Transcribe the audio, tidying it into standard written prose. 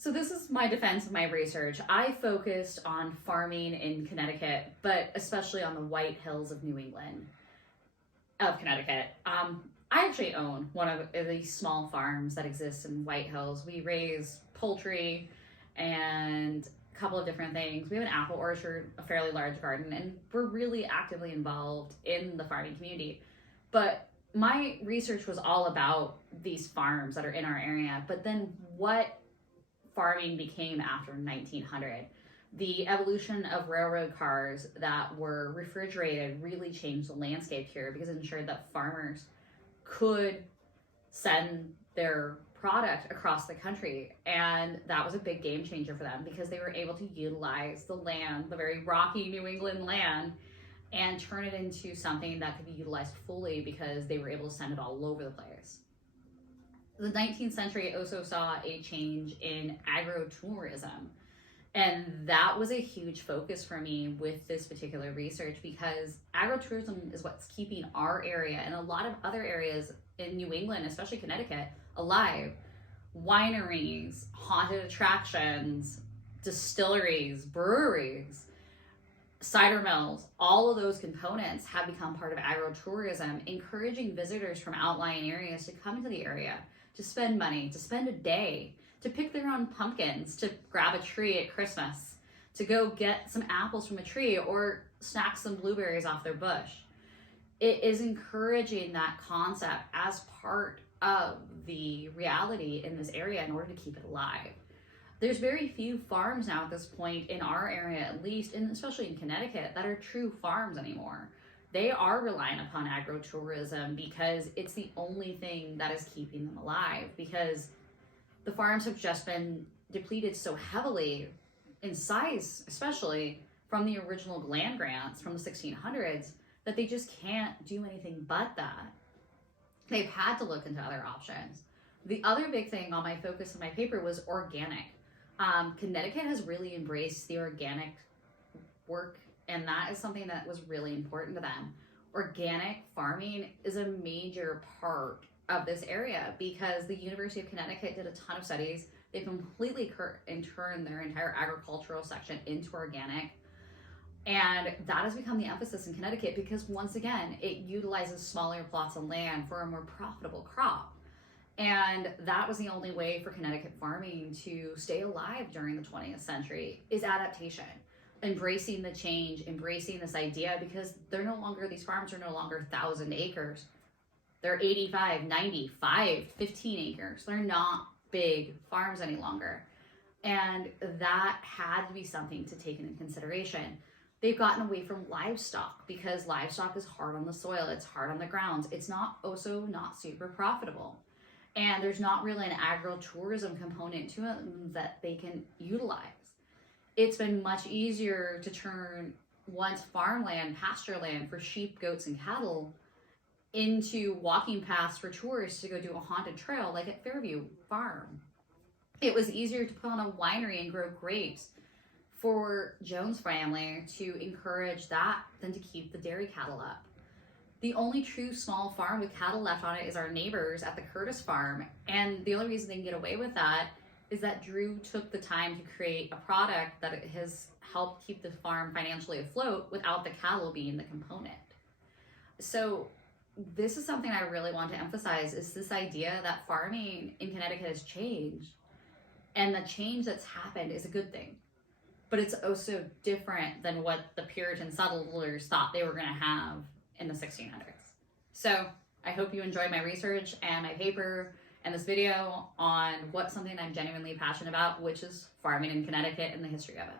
So this is my defense of my research. I focused on farming in Connecticut, but especially on the White Hills of New England, of Connecticut. I actually own one of these small farms that exist in White Hills. We raise poultry and a couple of different things. We have an apple orchard, a fairly large garden, and we're really actively involved in the farming community. But my research was all about these farms that are in our area, but then what farming became after 1900. The evolution of railroad cars that were refrigerated really changed the landscape here because it ensured that farmers could send their product across the country. And that was a big game changer for them because they were able to utilize the land, the very rocky New England land, and turn it into something that could be utilized fully because they were able to send it all over the place. The 19th century also saw a change in agrotourism. And that was a huge focus for me with this particular research because agrotourism is what's keeping our area and a lot of other areas in New England, especially Connecticut, alive. Wineries, haunted attractions, distilleries, breweries, cider mills, all of those components have become part of agrotourism, encouraging visitors from outlying areas to come into the area, to spend money, to spend a day, to pick their own pumpkins, to grab a tree at Christmas, to go get some apples from a tree or snack some blueberries off their bush. It is encouraging that concept as part of the reality in this area in order to keep it alive. There's very few farms now at this point in our area, at least, and especially in Connecticut, that are true farms anymore. They are relying upon agrotourism because it's the only thing that is keeping them alive because the farms have just been depleted so heavily in size, especially from the original land grants from the 1600s, that they just can't do anything but that. They've had to look into other options. The other big thing on my focus in my paper was organic. Connecticut has really embraced the organic work, and that is something that was really important to them. Organic farming is a major part of this area because the University of Connecticut did a ton of studies. They completely turned their entire agricultural section into organic. And that has become the emphasis in Connecticut because once again, it utilizes smaller plots of land for a more profitable crop. And that was the only way for Connecticut farming to stay alive during the 20th century is adaptation, embracing the change, embracing this idea because these farms are no longer 1,000 acres. They're 85, 95, 15 acres. They're not big farms any longer. And that had to be something to take into consideration. They've gotten away from livestock because livestock is hard on the soil. It's hard on the grounds. It's also not super profitable. And there's not really an agrotourism component to it that they can utilize. It's been much easier to turn once farmland, pasture land for sheep, goats, and cattle into walking paths for tourists to go do a haunted trail like at Fairview Farm. It was easier to put on a winery and grow grapes for Jones family to encourage that than to keep the dairy cattle up. The only true small farm with cattle left on it is our neighbors at the Curtis Farm. And the only reason they can get away with that is that Drew took the time to create a product that has helped keep the farm financially afloat without the cattle being the component. So this is something I really want to emphasize is this idea that farming in Connecticut has changed and the change that's happened is a good thing. But it's also different than what the Puritan settlers thought they were going to have in the 1600s. So I hope you enjoyed my research and my paper and this video on something I'm genuinely passionate about, which is farming in Connecticut and the history of it.